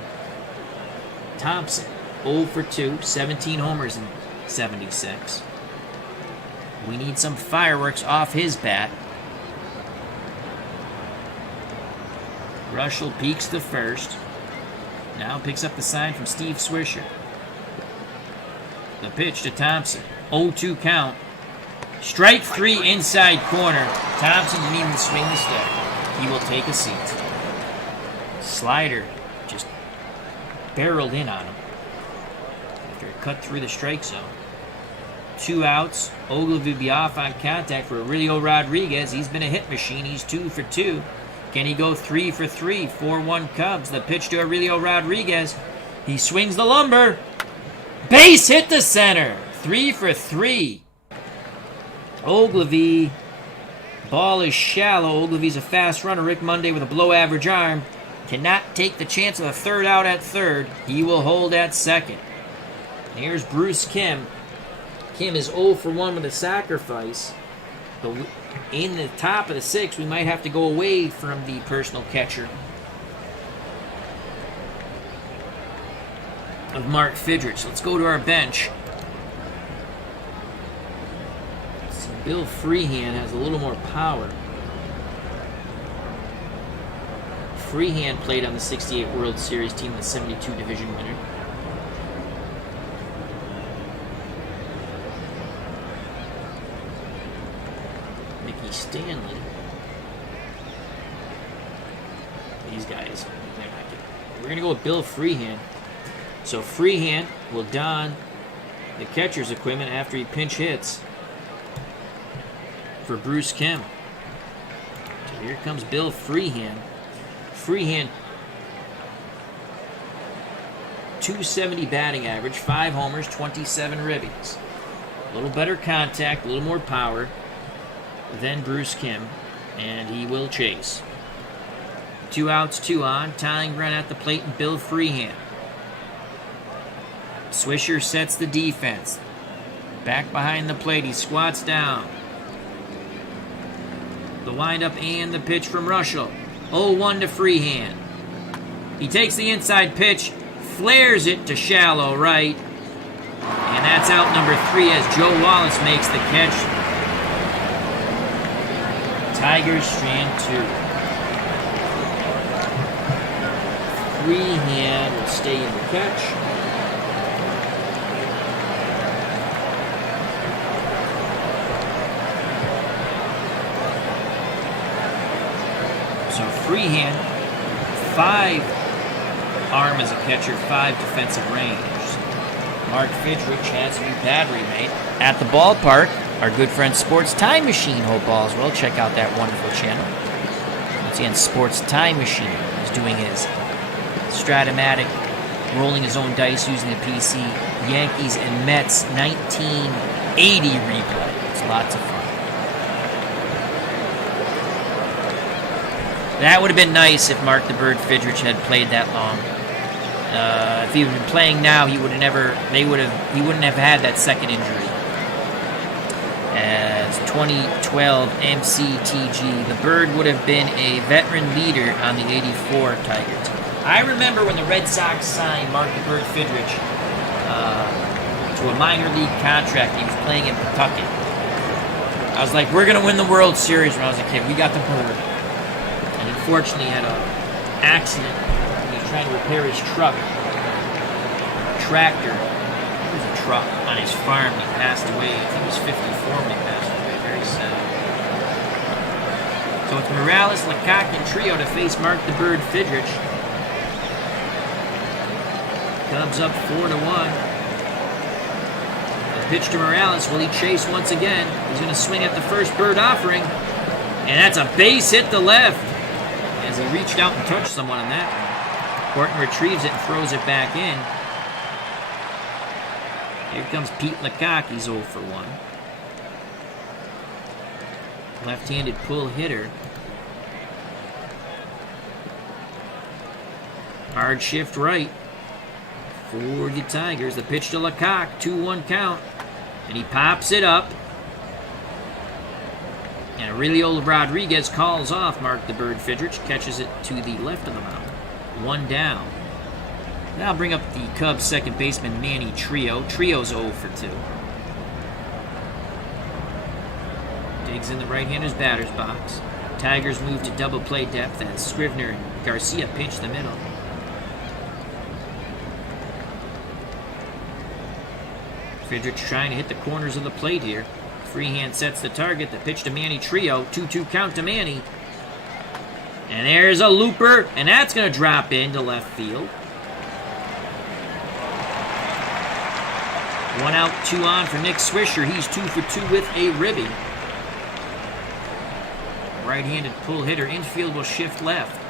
Thompson, 0 for 2, 17 homers in 76. We need some fireworks off his bat. Reuschel peeks the first. Now picks up the sign from Steve Swisher. The pitch to Thompson. 0-2 count. Strike 3 inside corner. Thompson didn't even swing the stick. He will take a seat. Slider just barreled in on him after it cut through the strike zone. 2 outs. Ogilvy will be off on contact for Aurelio Rodriguez. He's been a hit machine. He's 2 for 2. Can he go 3 for 3? 4-1 Cubs. The pitch to Aurelio Rodriguez. He swings the lumber. Base hit to center. 3 for 3. Ogilvy. Ball is shallow. Ogilvy's a fast runner. Rick Monday with a below average arm. Cannot take the chance of a third out at third. He will hold at second. And here's Bruce Kim. Kim is 0 for 1 with a sacrifice. But in the top of the 6th, we might have to go away from the personal catcher of Mark Fidrych. Let's go to our bench. So Bill Freehand has a little more power. Freehand played on the 68 World Series team, the 72 division winner. Stanley. These guys, they're not good. We're going to go with Bill Freehand. So Freehand will don the catcher's equipment after he pinch hits for Bruce Kim. So here comes Bill Freehand. Freehand, 270 batting average, 5 homers, 27 ribbies. A little better contact, a little more power than Bruce Kim, and he will chase. 2 outs, 2 on. Tying run at the plate and Bill Freehand. Swisher sets the defense. Back behind the plate, he squats down. The windup and the pitch from Reuschel. 0-1 to Freehand. He takes the inside pitch, flares it to shallow right, and that's out number 3 as Joe Wallace makes the catch. Tigers strand 2. Freehand will stay in the catch. So Freehand, 5 arm as a catcher, 5 defensive range. Mark Fidrych has a new battery mate at the ballpark. Our good friend Sports Time Machine, hope all is well. Check out that wonderful channel. Once again, Sports Time Machine is doing his Stratomatic, rolling his own dice using a PC, Yankees and Mets 1980 replay. It's lots of fun. That would have been nice if Mark the Bird Fidrych had played that long. If he had been playing now, he wouldn't have had that second injury. As 2012 MCTG, the Bird would have been a veteran leader on the 84 Tigers. I remember when the Red Sox signed Mark the Bird Fidrych to a minor league contract. He was playing in Pawtucket. I was like, we're going to win the World Series when I was a kid. We got the Bird. And unfortunately, he had an accident. He was trying to repair his truck. Tractor. Truck on his farm. He passed away. I think he was 54 when he passed away. Very sad. So it's Morales, Lecoq, and Trio to face Mark the Bird Fidrych. Cubs up 4-1. The pitch to Morales. Will he chase once again? He's going to swing at the first Bird offering. And that's a base hit to left. As he reached out and touched someone on that one. Horton retrieves it and throws it back in. Here comes Pete Lecoq. He's 0 for 1. Left-handed pull hitter. Hard shift right for the Tigers. The pitch to Lecoq. 2-1 count. And he pops it up. And Aurelio Rodriguez calls off Mark the Bird Fidrych, catches it to the left of the mound. 1 down. Now bring up the Cubs second baseman Manny Trio. Trio's 0 for 2. Digs in the right-hander's batter's box. Tigers move to double play depth as Scrivener and Garcia pinch the middle. Fidrych trying to hit the corners of the plate here. Freehand sets the target. The pitch to Manny Trio. 2-2 count to Manny. And there's a looper, and that's going to drop into left field. 1 out, 2 on for Nick Swisher. He's 2 for 2 with a ribby. Right-handed pull hitter. Infield will shift left.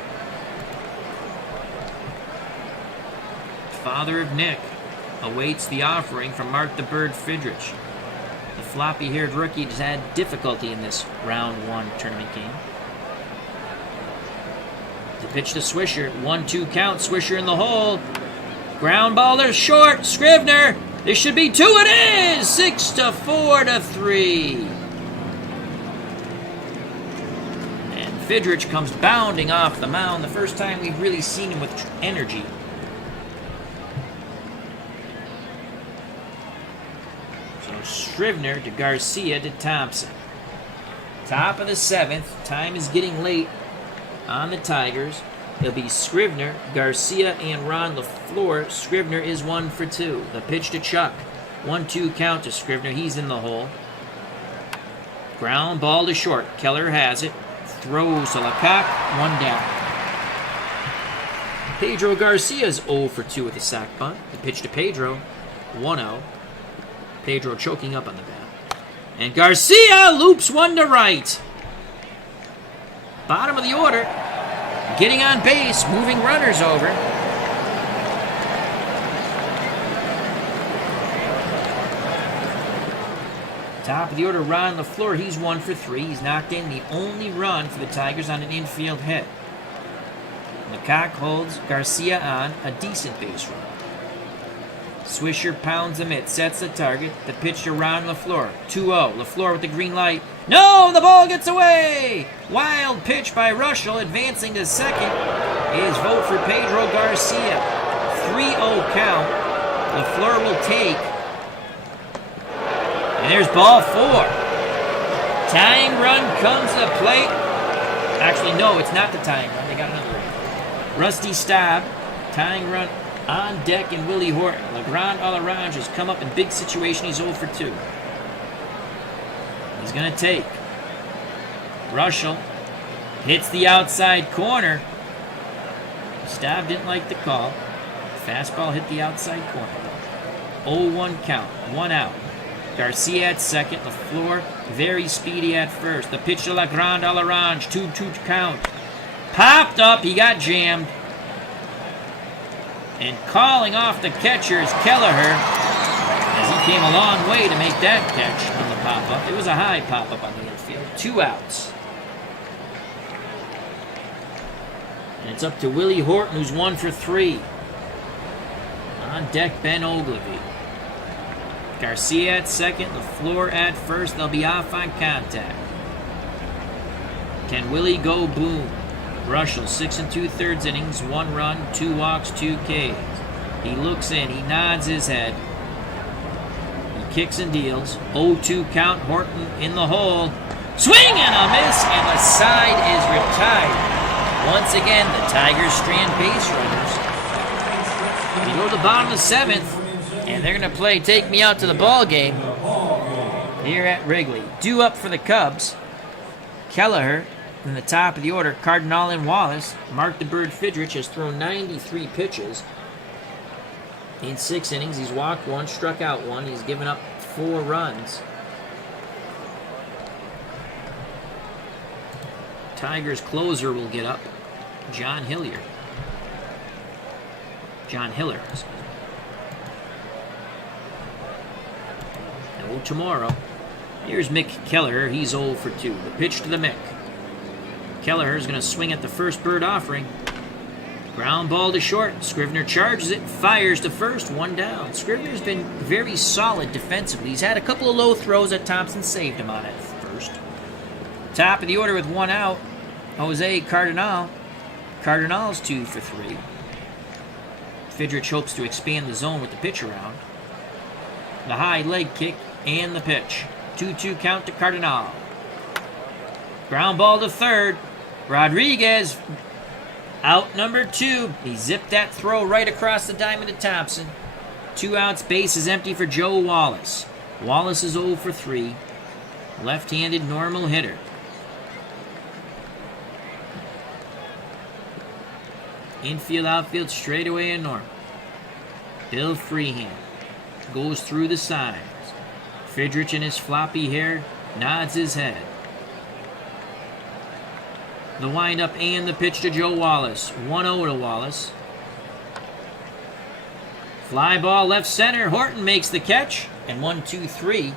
Father of Nick awaits the offering from Mark the Bird Fidrych. The floppy-haired rookie has had difficulty in this round 1 tournament game. The pitch to Swisher. 1-2 count. Swisher in the hole. Ground ball to short. Scrivener. This should be 2. It is! 6-4 to 3. And Fidrych comes bounding off the mound. The first time we've really seen him with energy. So Scrivener to Garcia to Thompson. Top of the 7th. Time is getting late on the Tigers. It'll be Scrivener, Garcia, and Ron Leflore. Scrivener is 1 for 2. The pitch to Chuck. 1-2 count to Scrivener. He's in the hole. Ground ball to short. Keller has it. Throws to Lecoq. 1 down. Pedro Garcia's 0 for 2 with a sac bunt. The pitch to Pedro. 1-0. Pedro choking up on the bat. And Garcia loops 1 to right. Bottom of the order. Getting on base, moving runners over. Top of the order, Ron Leflore. He's 1 for 3. He's knocked in the only run for the Tigers on an infield hit. Lecoq holds Garcia on a decent base run. Swisher pounds the mitt, sets the target. The pitch to Ron Leflore. 2-0. Leflore with the green light. No! The ball gets away! Wild pitch by Reuschel, advancing to second. His vote for Pedro Garcia. 3-0 count. Leflore will take. And there's ball 4. Tying run comes to the plate. Actually, no, it's not the tying run. They got another run. Rusty Staub. Tying run on deck, and Willie Horton. Legrand Alarange has come up in big situation. He's 0 for 2. He's going to take. Reuschel hits the outside corner. Staub didn't like the call. Fastball hit the outside corner. 0-1 count. 1 out. Garcia at second. Leflore very speedy at first. The pitch to Legrand Alarange. 2-2 count. Popped up. He got jammed. And calling off the catcher is Kelleher, as he came a long way to make that catch on the pop-up. It was a high pop-up on the infield. 2 outs. And it's up to Willie Horton, who's 1 for 3. On deck, Ben Ogilvy. Garcia at second, Leflore at first. They'll be off on contact. Can Willie go boom? Reuschel, 6 2/3 innings, 1 run, 2 walks, 2 Ks. He looks in, he nods his head. He kicks and deals. 0-2 count, Horton in the hole. Swing and a miss, and the side is retired. Once again, the Tigers strand base runners. We go to the bottom of the 7th, and they're going to play Take Me Out to the Ball Game here at Wrigley. Due up for the Cubs, Kelleher. In the top of the order, Cardinal and Wallace. Mark the Bird Fidrych has thrown 93 pitches in 6 innings. He's walked 1, struck out 1. He's given up 4 runs. Tigers closer will get up. John Hiller. No tomorrow. Here's Mick Kelleher. He's 0 for 2. The pitch to the Mick. Kelleher is going to swing at the first bird offering. Ground ball to short. Scrivener charges it, fires to first, 1 down. Scrivener's been very solid defensively. He's had a couple of low throws that Thompson saved him on at first. Top of the order with 1 out, Jose Cardinal. Cardinals 2 for 3. Fidrych hopes to expand the zone with the pitch around. The high leg kick and the pitch. 2-2 count to Cardinal. Ground ball to third. Rodriguez, out number 2. He zipped that throw right across the diamond to Thompson. 2 outs, base is empty for Joe Wallace. Wallace is 0 for 3. Left-handed normal hitter. Infield, outfield, straightaway and normal. Bill Freehand goes through the signs. Fidrych in his floppy hair nods his head. The windup and the pitch to Joe Wallace. 1-0 to Wallace. Fly ball left center. Horton makes the catch. And 1-2-3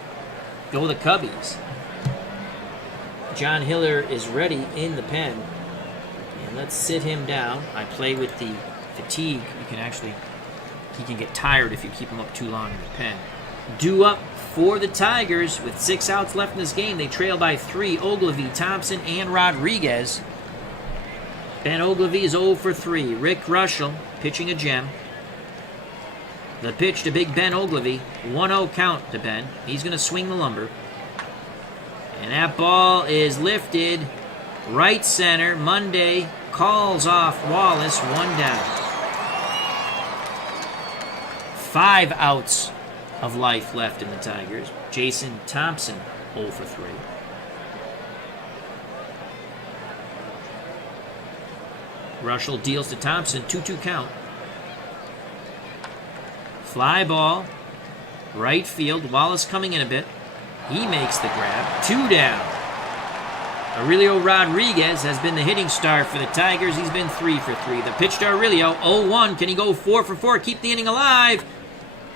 go the Cubbies. John Hiller is ready in the pen. And let's sit him down. I play with the fatigue. He can get tired if you keep him up too long in the pen. Due up for the Tigers with 6 outs left in this game. They trail by 3. Ogilvy, Thompson, and Rodriguez. Ben Ogilvy is 0 for 3. Rick Reuschel pitching a gem. The pitch to Big Ben Ogilvy. 1-0 count to Ben. He's going to swing the lumber. And that ball is lifted. Right center. Monday calls off Wallace. 1 down. 5 outs of life left in the Tigers. Jason Thompson, 0 for 3. Reuschel deals to Thompson, 2-2 count. Fly ball, right field. Wallace coming in a bit. He makes the grab. 2 down. Aurelio Rodriguez has been the hitting star for the Tigers. He's been 3 for 3. The pitch to Aurelio, 0-1. Can he go 4 for 4? Keep the inning alive.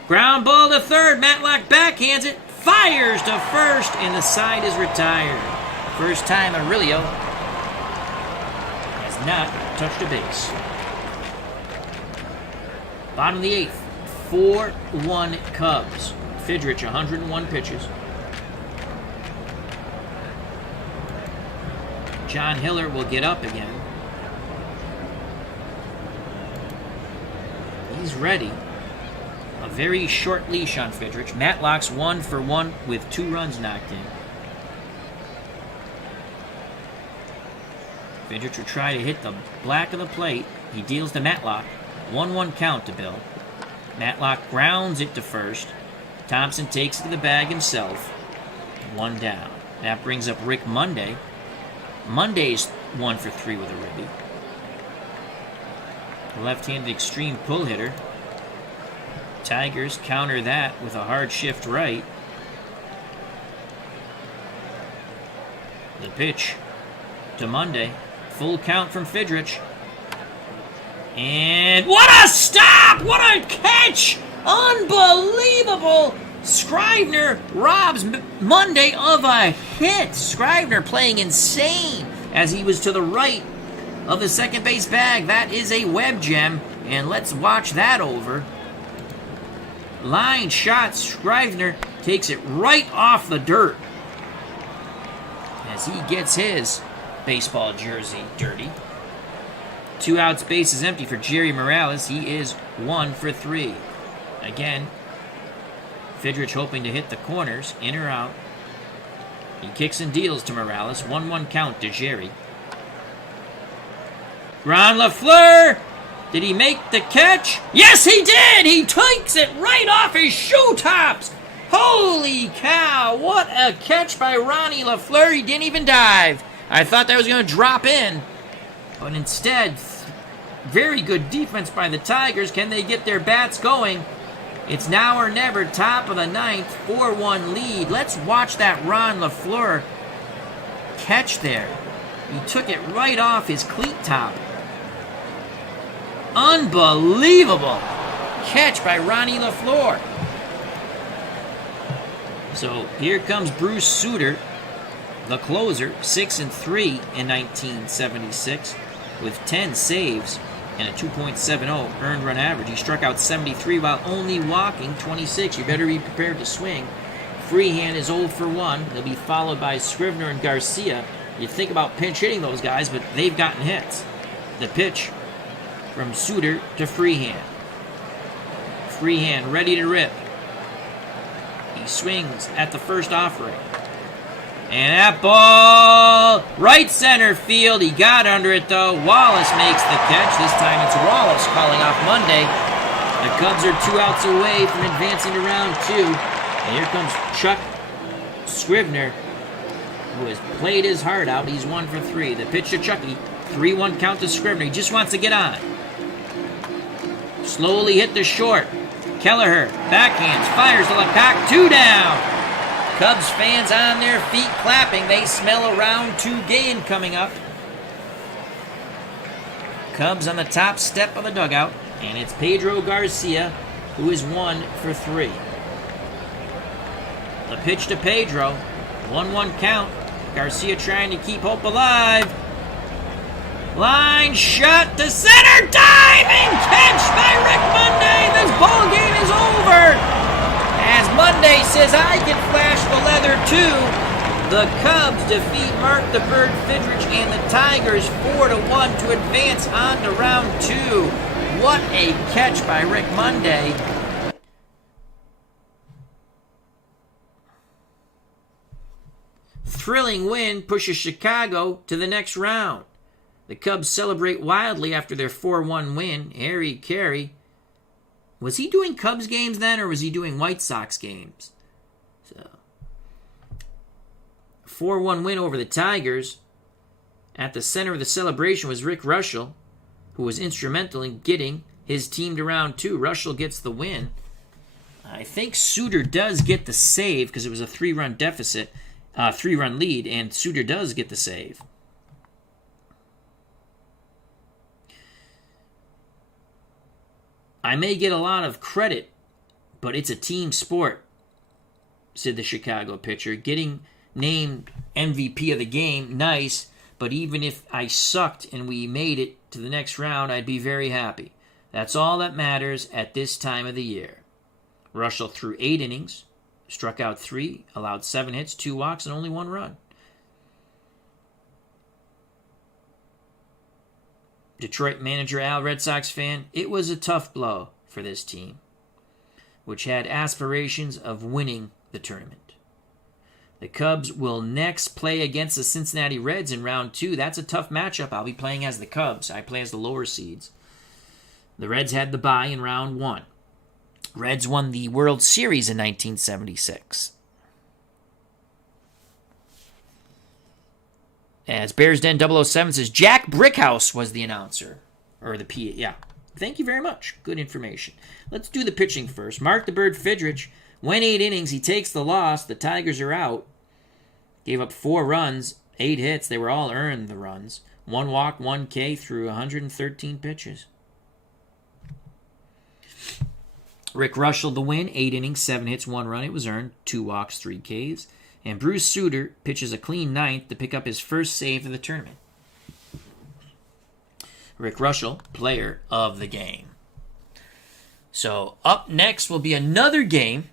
Ground ball to third. Matlock backhands it. Fires to first, and the side is retired. First time Aurelio has not touched a base. Bottom of the 8th. 4-1 Cubs. Fidrych, 101 pitches. John Hiller will get up again. He's ready. A very short leash on Fidrych. Matlock's 1 for 1 with 2 runs knocked in. Fidrych will try to hit the black of the plate. He deals to Matlock. 1-1 count to Bill. Matlock grounds it to first. Thompson takes it to the bag himself. 1 down. That brings up Rick Monday. Monday's 1 for 3 with a ribby. Left-handed extreme pull hitter. Tigers counter that with a hard shift right. The pitch to Monday. Full count from Fidrych. And what a stop! What a catch! Unbelievable! Scrivener robs Monday of a hit. Scrivener playing insane as he was to the right of the second base bag. That is a web gem, and let's watch that over. Line shot. Scrivener takes it right off the dirt as he gets his baseball jersey dirty. 2 outs, base is empty for Jerry Morales. He is 1 for 3. Again, Fidrych hoping to hit the corners, in or out. He kicks and deals to Morales. 1-1 count to Jerry. Ron Leflore! Did he make the catch? Yes, he did! He takes it right off his shoe tops! Holy cow! What a catch by Ronnie Leflore. He didn't even dive. I thought that was going to drop in. But instead, very good defense by the Tigers. Can they get their bats going? It's now or never, top of the 9th, 4-1 lead. Let's watch that Ron Leflore catch there. He took it right off his cleat top. Unbelievable catch by Ronnie Leflore. So here comes Bruce Sutter, the closer, 6-3 in 1976 with 10 saves and a 2.70 earned run average. He struck out 73 while only walking 26. You better be prepared to swing. Freehand is 0 for 1. They'll be followed by Scrivener and Garcia You think about pinch hitting those guys, but they've gotten hits. The pitch from Suter to Freehand. Freehand ready to rip. He swings at the first offering. And that ball, right center field. He got under it, though. Wallace makes the catch. This time it's Wallace calling off Monday. The Cubs are 2 outs away from advancing to round 2. And here comes Chuck Scrivener, who has played his heart out. He's 1 for 3. The pitch to Chucky. 3-1 count to Scrivener. He just wants to get on. Slowly hit the short. Kelleher, backhands, fires to Lecoq. 2 down. Cubs fans on their feet clapping. They smell a round 2 game coming up. Cubs on the top step of the dugout. And it's Pedro Garcia, who is 1 for 3. The pitch to Pedro. 1-1 count. Garcia trying to keep hope alive. Line shot to center. Diving catch by Rick Monday. This ball game is over. As Monday says, I can flash the leather too. The Cubs defeat Mark the Bird Fidrych and the Tigers 4-1 to advance on to round 2. What a catch by Rick Monday. Thrilling win pushes Chicago to the next round. The Cubs celebrate wildly after their 4-1 win. Harry Carey. Was he doing Cubs games then, or was he doing White Sox games? So, 4-1 win over the Tigers. At the center of the celebration was Rick Reuschel, who was instrumental in getting his team to round 2. Reuschel gets the win. I think Suter does get the save because it was a 3-run deficit, 3-run lead, and Suter does get the save. I may get a lot of credit, but it's a team sport, said the Chicago pitcher. Getting named MVP of the game, nice, but even if I sucked and we made it to the next round, I'd be very happy. That's all that matters at this time of the year. Reuschel threw 8 innings, struck out 3, allowed 7 hits, 2 walks, and only 1 run. Detroit manager Al, Red Sox fan, it was a tough blow for this team, which had aspirations of winning the tournament. The Cubs will next play against the Cincinnati Reds in round 2. That's a tough matchup. I'll be playing as the Cubs. I play as the lower seeds. The Reds had the bye in round 1. Reds won the World Series in 1976. As Bears Den 007 says, Jack Brickhouse was the announcer. Or the PA. Yeah. Thank you very much. Good information. Let's do the pitching first. Mark the Bird Fidrych went 8 innings. He takes the loss. The Tigers are out. Gave up 4 runs, 8 hits. They were all earned, the runs. 1 walk, 1 K through 113 pitches. Rick Reuschel the win. 8 innings, 7 hits, 1 run. It was earned. 2 walks, 3 Ks. And Bruce Suter pitches a clean 9th to pick up his first save of the tournament. Rick Reuschel, player of the game. So up next will be another game.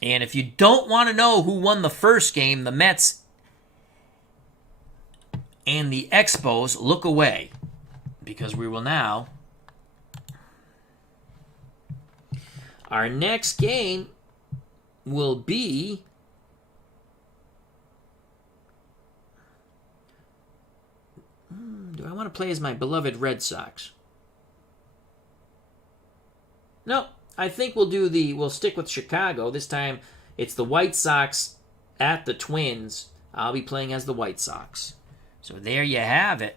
And if you don't want to know who won the first game, the Mets and the Expos, look away. Because we will now. Our next game will be do I want to play as my beloved Red Sox? No, I think we'll stick with Chicago. This time it's the White Sox at the Twins. I'll be playing as the White Sox. So there you have it.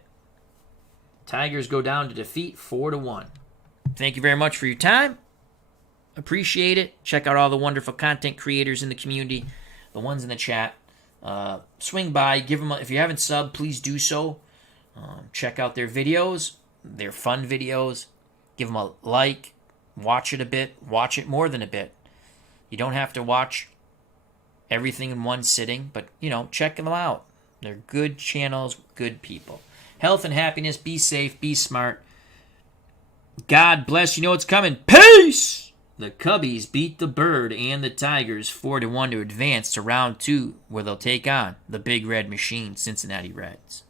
Tigers go down to defeat 4-1. Thank you very much for your time. Appreciate it. Check out all the wonderful content creators in the community, the ones in the chat. Swing by, give them if you haven't subbed, please do so. Check out their videos. They're fun videos. Give them a like. Watch it a bit. Watch it more than a bit. You don't have to watch everything in one sitting, but, check them out. They're good channels, good people. Health and happiness. Be safe. Be smart. God bless. You know what's coming. Peace! The Cubbies beat the Bird and the Tigers 4-1 to advance to round 2, where they'll take on the Big Red Machine Cincinnati Reds.